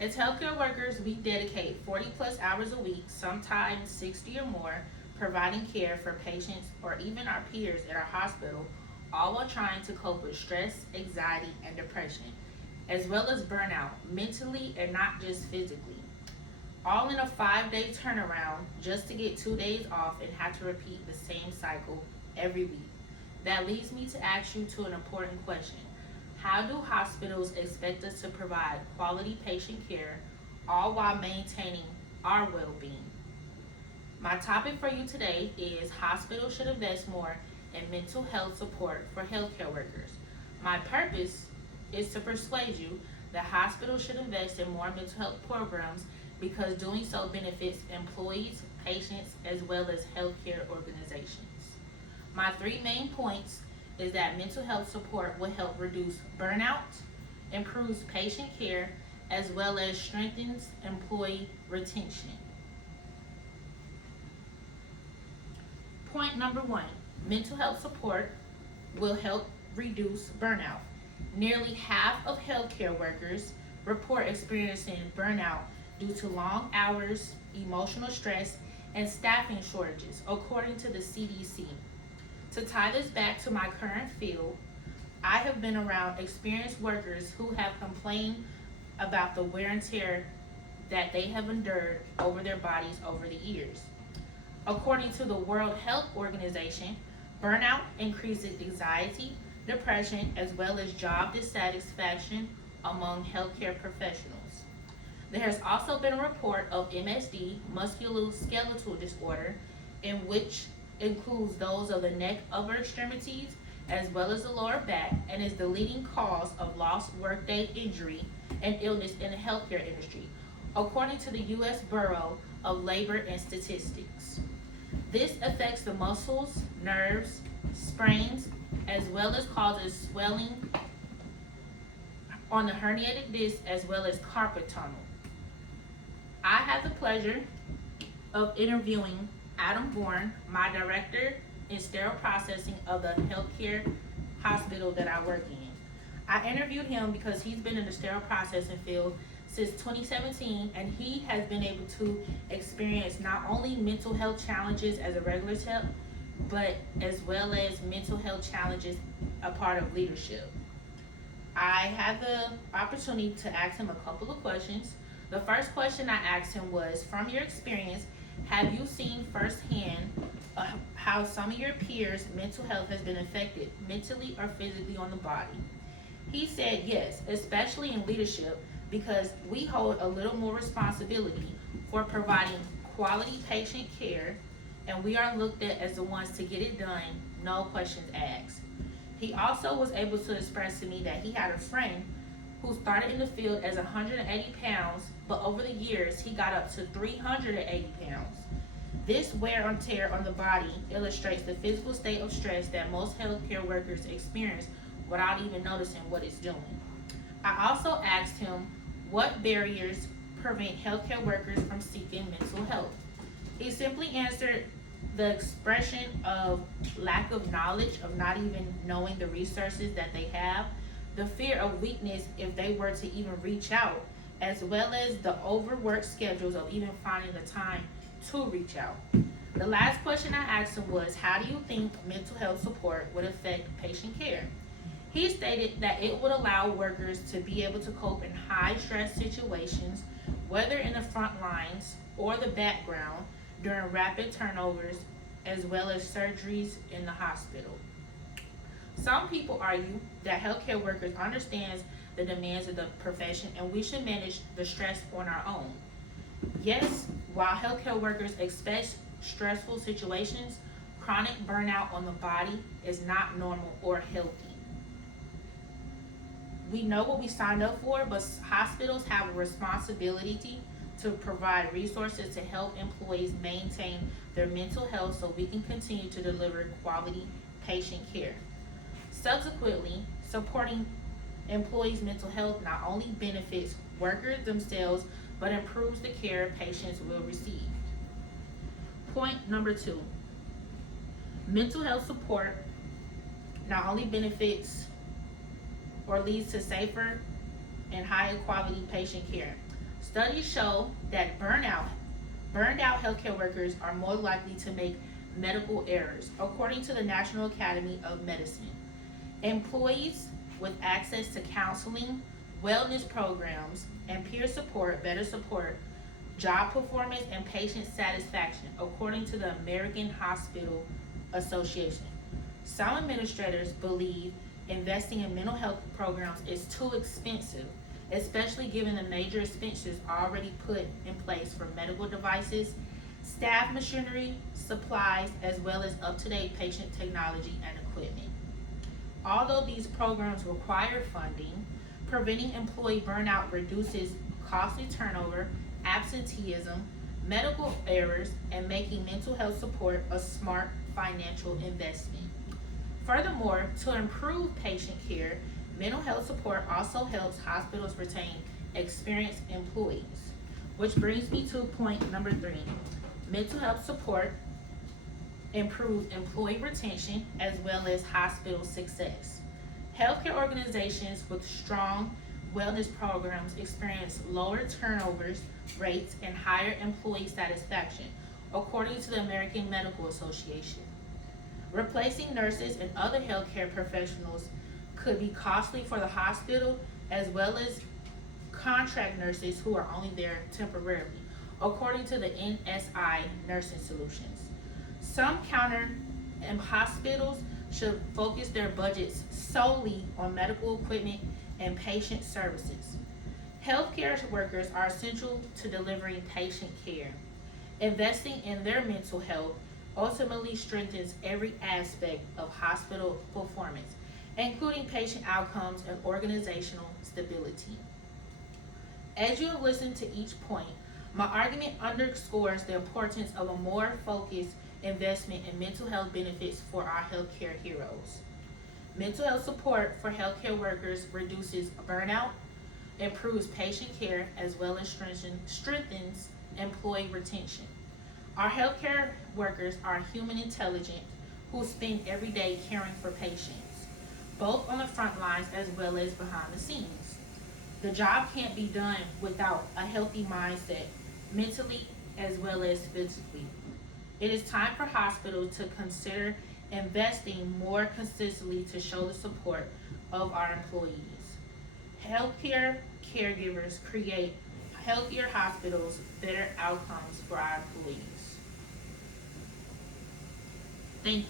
As healthcare workers, we dedicate 40 plus hours a week, sometimes 60 or more, providing care for patients or even our peers at our hospital, all while trying to cope with stress, anxiety, and depression, as well as burnout, mentally and not just physically. All in a 5 day turnaround just to get 2 days off and have to repeat the same cycle every week. That leads me to ask you to an important question. How do hospitals expect us to provide quality patient care all while maintaining our well being? My topic for you today is hospitals should invest more in mental health support for healthcare workers. My purpose is to persuade you that hospitals should invest in more mental health programs because doing so benefits employees, patients, as well as healthcare organizations. My three main points is that mental health support will help reduce burnout, improves patient care, as well as strengthens employee retention. Point number one, mental health support will help reduce burnout. Nearly half of healthcare workers report experiencing burnout due to long hours, emotional stress, and staffing shortages, according to the CDC. To tie this back to my current field, I have been around experienced workers who have complained about the wear and tear that they have endured over their bodies over the years. According to the World Health Organization, burnout increases anxiety, depression, as well as job dissatisfaction among healthcare professionals. There has also been a report of MSD, musculoskeletal disorder, in which includes those of the neck, upper extremities, as well as the lower back, and is the leading cause of lost workday injury and illness in the healthcare industry, according to the U.S. Bureau of Labor and Statistics. This affects the muscles, nerves, sprains, as well as causes swelling on the herniated disc as well as carpal tunnel. I had the pleasure of interviewing Adam Bourne, my director in sterile processing of the healthcare hospital that I work in. I interviewed him because he's been in the sterile processing field since 2017, and he has been able to experience not only mental health challenges as a regular tech, but as well as mental health challenges a part of leadership. I had the opportunity to ask him a couple of questions. The first question I asked him was, from your experience, have you seen firsthand how some of your peers' mental health has been affected mentally or physically on the body? He said yes, especially in leadership, because we hold a little more responsibility for providing quality patient care, and we are looked at as the ones to get it done, no questions asked. He also was able to express to me that he had a friend who started in the field as 180 pounds, but over the years he got up to 380 pounds. This wear and tear on the body illustrates the physical state of stress that most healthcare workers experience without even noticing what it's doing. I also asked him what barriers prevent healthcare workers from seeking mental health. He simply answered the expression of lack of knowledge, of not even knowing the resources that they have, the fear of weakness if they were to even reach out, as well as the overworked schedules of even finding the time to reach out. The last question I asked him was, how do you think mental health support would affect patient care? He stated that it would allow workers to be able to cope in high stress situations, whether in the front lines or the background, during rapid turnovers, as well as surgeries in the hospital. Some people argue that healthcare workers understands the demands of the profession and we should manage the stress on our own. Yes, while healthcare workers expect stressful situations, chronic burnout on the body is not normal or healthy. We know what we signed up for, but hospitals have a responsibility to provide resources to help employees maintain their mental health so we can continue to deliver quality patient care. Subsequently, supporting employees' mental health not only benefits workers themselves, but improves the care patients will receive. Point number two, mental health support not only benefits or leads to safer and higher quality patient care. Studies show that burned out healthcare workers are more likely to make medical errors, according to the National Academy of Medicine. Employees with access to counseling, wellness programs, and peer support better support job performance and patient satisfaction, according to the American Hospital Association. Some administrators believe investing in mental health programs is too expensive, especially given the major expenses already put in place for medical devices, staff machinery, supplies, as well as up-to-date patient technology and equipment. Although these programs require funding, preventing employee burnout reduces costly turnover, absenteeism, medical errors, and making mental health support a smart financial investment. Furthermore, to improve patient care, mental health support also helps hospitals retain experienced employees. Which brings me to point number 3. Mental health support improves employee retention as well as hospital success. Healthcare organizations with strong wellness programs experience lower turnovers rates and higher employee satisfaction, according to the American Medical Association. Replacing nurses and other healthcare professionals could be costly for the hospital as well as contract nurses who are only there temporarily, according to the NSI Nursing Solutions. Some counter hospitals should focus their budgets solely on medical equipment and patient services. Healthcare workers are essential to delivering patient care. Investing in their mental health ultimately strengthens every aspect of hospital performance, including patient outcomes and organizational stability. As you have listened to each point, my argument underscores the importance of a more focused investment in mental health benefits for our healthcare heroes. Mental health support for healthcare workers reduces burnout, improves patient care, as well as strengthens employee retention. Our healthcare workers are human intelligent who spend every day caring for patients, both on the front lines as well as behind the scenes. The job can't be done without a healthy mindset, mentally as well as physically. It is time for hospitals to consider investing more consistently to show the support of our employees. Healthcare caregivers create healthier hospitals, better outcomes for our employees. Thank you.